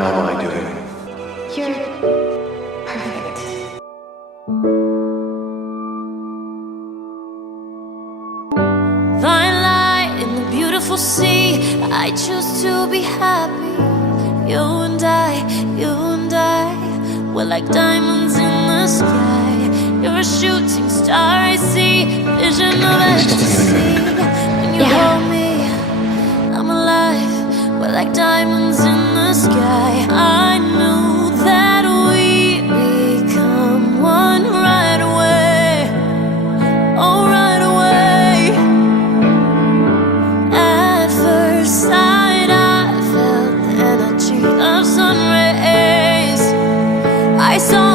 how am I doing? You're perfect. Fine light in the beautiful sea, I choose to be happy. You and I, we're like diamonds in the sky. You're a shooting star, I see, vision of ecstasy. When you hold me, I'm alive. We're like diamonds in the sky. I knew that we'd become one right away. Oh, right away. At first sight, I felt the energy of sun rays. I saw